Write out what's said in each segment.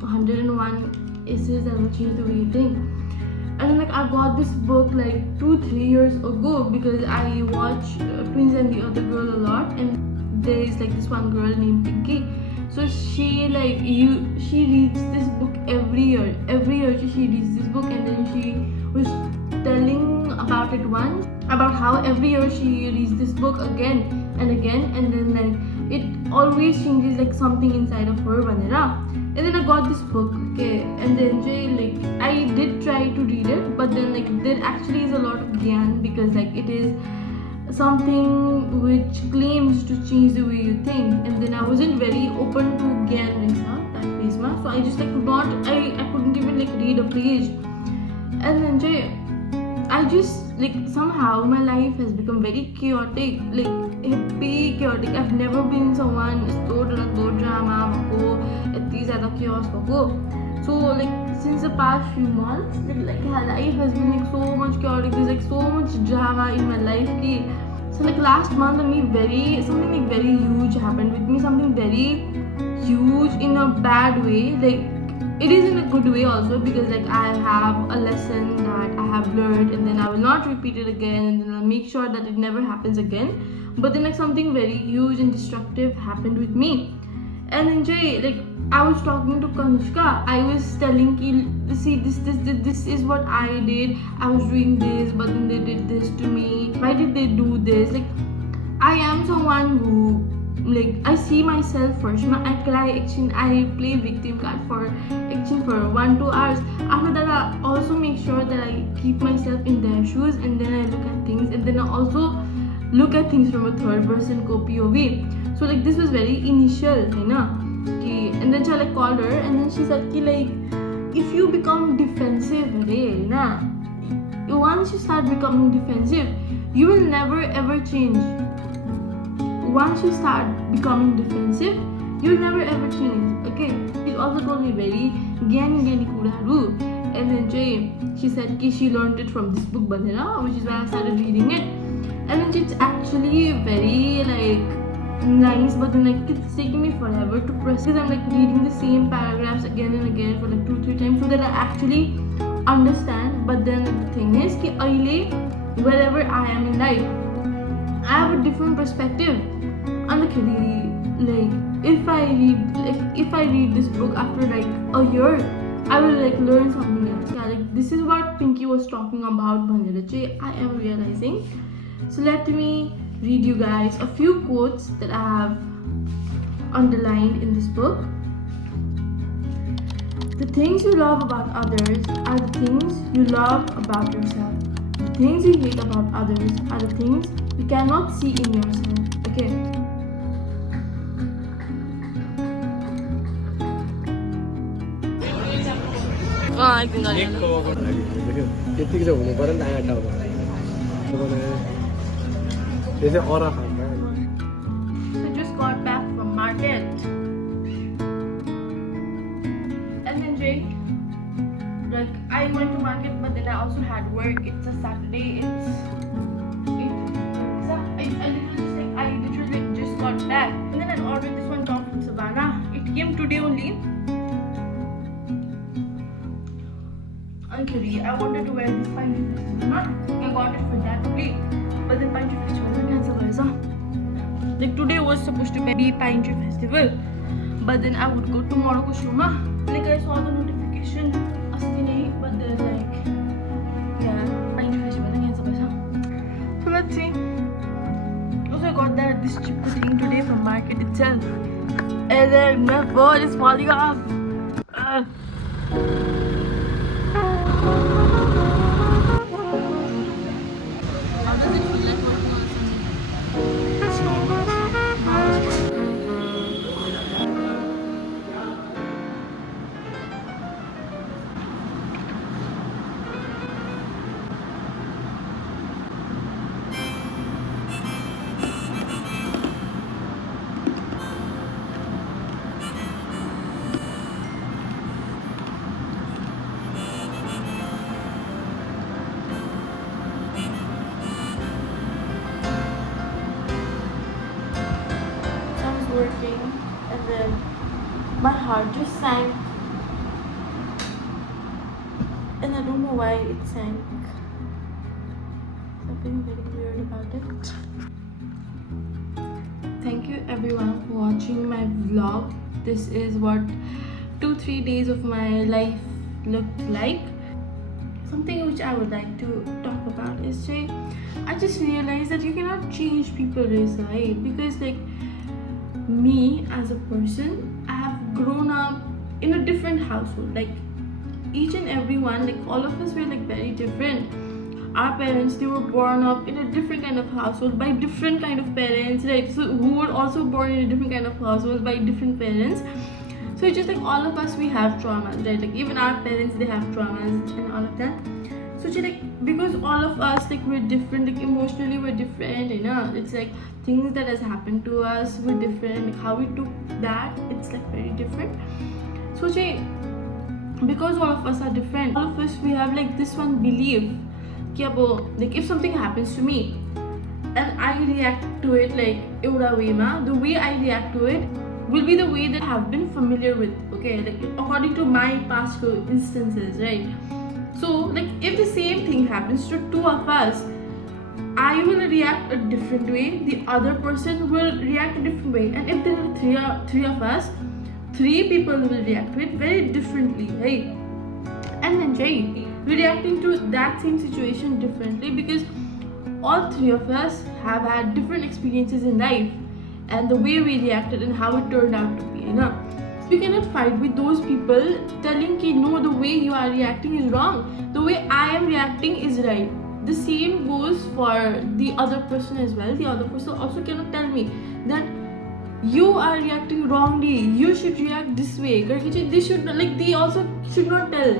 101 essays that will change the way you think. And then like I got this book like 2-3 years ago because I watch Twins and the Other Girl a lot, and there is like this one girl named Pinky. So she reads this book every year. Every year she reads this book, and then she was telling about it about how every year she reads this book again and again, and then like it always changes like something inside of her vanera. And then I got this book, okay, and then like I did try to read it, but then like there actually is a lot of gyan because like it is something which claims to change the way you think, and then I wasn't very open to gyan that phase ma, so I just like I couldn't even like read a page. And then I just like somehow my life has become very chaotic, like happy chaotic. I've never been someone so drama इतनी ज़्यादा chaos so like since the past few months like life has been like so much chaotic. There's like so much drama in my life so like last month something like very huge happened with me, something very huge in a bad way. Like it is in a good way also because like I have a lesson that I have learned, and then I will not repeat it again, and then I'll make sure that it never happens again. But then like something very huge and destructive happened with me. And then like I was talking to Kanushka, I was telling ki, see this is what I did. I was doing this, but then they did this to me. Why did they do this? Like I am someone who like I see myself first. I cry action, I play victim card for action for 1-2 hours. After that I also make sure that I keep myself in their shoes, and then I look at things, and then I also look at things from a third person POV. So like this was very initial, and then I like called her, and then she said ki like if you become defensive, once you start becoming defensive, you will never ever change. Once you start becoming defensive, you will never ever change. Okay, she also told me very gyani kuraharu, and then she said ki she learned it from this book Bandhana, which is why I started reading it. And then it's actually very like nice, but then like it's taking me forever to process because I'm like reading the same paragraphs again and again for like 2-3 times so that I actually understand. But then the thing is ki wherever I am in life, I have a different perspective. And like if I read this book after like a year, I will like learn something else. Yeah, like this is what Pinky was talking about Bhanirache, I am realizing. So let me read you guys a few quotes that I have underlined in this book. The things you love about others are the things you love about yourself. The things you hate about others are the things you cannot see in yourself. Okay. So just got back from market, and then like I went to market, but then I also had work. It's a Saturday. I literally just got back, and then I ordered this one top from Savannah. It came today only. Actually, I wanted to wear this Pine Tree Festival. I got it for that only. But then Pine Tree Festival was cancelled. Like today was supposed to be Pine Tree Festival, but then I would go tomorrow ko Shuma. Like I saw the notification, but then like Pine Tree Festival was cancelled. So let's see. Also I got this cheap thing today from market itself, and then my phone is falling off. Working, and then my heart just sank don't know why it sank. Something very weird about it. Thank you everyone for watching my vlog. This is what 2-3 days of my life looked like. Something which I would like to talk about is I just realized that you cannot change people, right? Because like me as a person, I have grown up in a different household. Like each and every one, like all of us were like very different. Our parents, they were born up in a different kind of household by different kind of parents, right? So who were also born in a different kind of household by different parents. So it's just like all of us, we have traumas, right? Like even our parents, they have traumas and all of that. So like because all of us, like we're different, like emotionally we're different, you know. It's like things that has happened to us, we're different. Like how we took that, it's like very different. So because all of us are different, all of us, we have like this one belief, like if something happens to me and I react to it like euda way ma, the way I react to it will be the way that I have been familiar with, okay, like according to my past instances, right? So like if the same thing happens to two of us, I will react a different way, the other person will react a different way, and if there are three of us, 3 people will react to it very differently, right? And then we're reacting to that same situation differently because all 3 of us have had different experiences in life, and the way we reacted and how it turned out to be, you know. We cannot fight with those people telling ki no, the way you are reacting is wrong, the way I am reacting is right. The same goes for the other person as well. The other person also cannot tell me that you are reacting wrongly, you should react this way. They should not, like they also should not tell.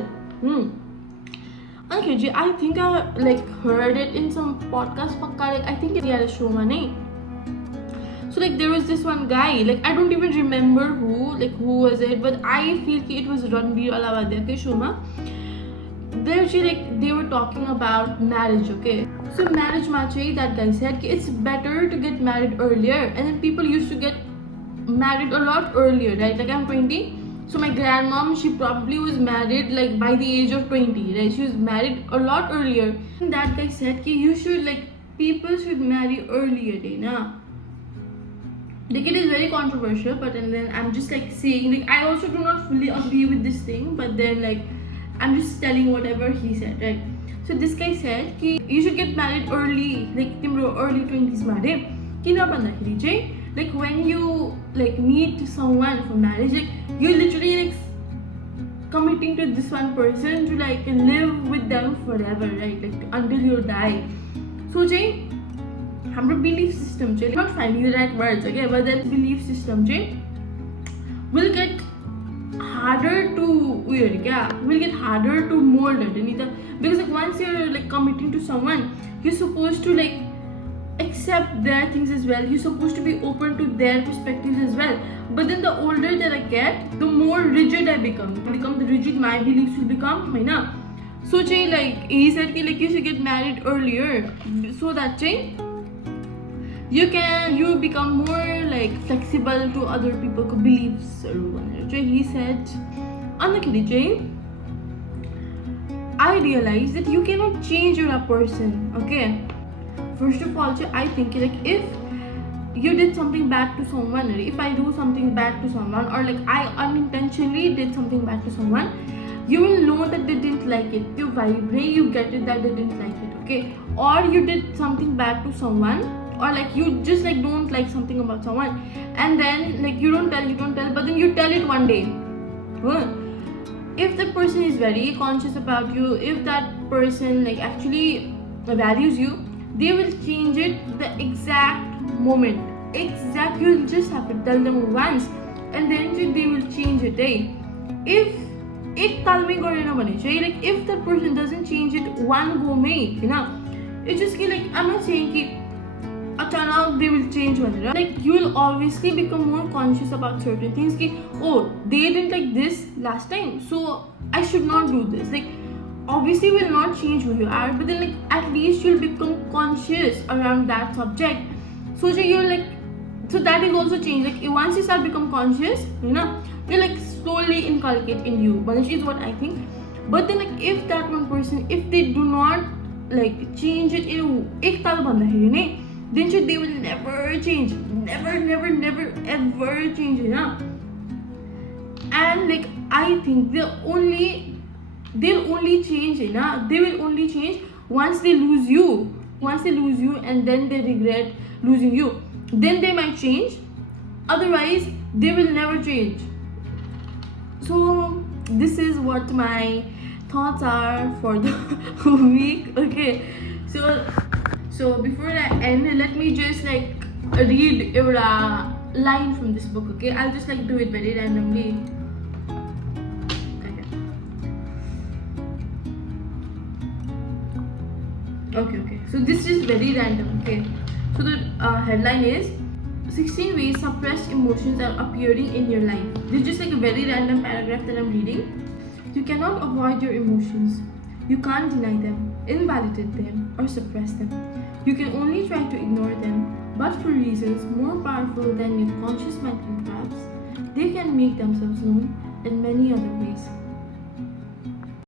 Okay, I think I like heard it in some podcast. Like I think it was a show money. So like there was this one guy, like I don't even remember who was it, but I feel it was Ranbir Alawadya ke show ma. They were talking about marriage, okay? So marriage machi, that guy said it's better to get married earlier, and then people used to get married a lot earlier, right? Like I'm 20, so my grandmom, she probably was married like by the age of 20, right? She was married a lot earlier. And that guy said you should, like, people should marry earlier, na? Like it is very controversial, but and then I'm just like saying, like I also do not fully agree with this thing, but then like I'm just telling whatever he said, right? So this guy said you should get married early, like timro early 20s mare. Kina bhandakiri chai, like when you like meet someone for marriage, like you literally like committing to this one person to like live with them forever, right? Like until you die. So chai हाम्रो belief system chai, not finding the right words, okay, but that belief system chai will get harder to mold it, because like once you're like committing to someone, you're supposed to like accept their things as well, you're supposed to be open to their perspectives as well. But then the older that I get, the more rigid I become the rigid my beliefs will become, you know. So like he said like you should get married earlier so that you become more like flexible to other people's beliefs. He said, I realized that you cannot change a person, okay? First of all, I think like if you did something bad to someone, if I do something bad to someone, or like I unintentionally did something bad to someone, you will know that they didn't like it. You vibrate, you get it that they didn't like it, okay? Or you did something bad to someone, or like you just like don't like something about someone, and then like you don't tell, but then you tell it one day. If the person is very conscious about you, if that person like actually values you, they will change it the exact moment. You'll just have to tell them once, and then they will change it, right? If like if the person doesn't change it one go mein, you know, it's just like I'm not saying achana they will change one, right? Like you will obviously become more conscious about certain things. Oh, they didn't like this last time, so I should not do this. Like obviously will not change who you are, but then like at least you'll become conscious around that subject. So you're like, so that will also change. Like once you start become conscious, you know, you like slowly inculcate in you. But is what I think. But then like if that one person, if they do not like change it in ek tal bhanदाखेरि नै, then they will never change, never ever change, and like I think they'll only change, they will only change once they lose you, and then they regret losing you, then they might change, otherwise they will never change. So this is what my thoughts are for the week. Okay, so before I end, let me just like read a line from this book. Okay, I'll just like do it very randomly. Okay, so this is very random. Okay, so the headline is 16 ways suppressed emotions are appearing in your life. This is just like a very random paragraph that I'm reading. You cannot avoid your emotions. You can't deny them, invalidate them, or suppress them. You can only try to ignore them, but for reasons more powerful than your conscious mental traps, they can make themselves known in many other ways.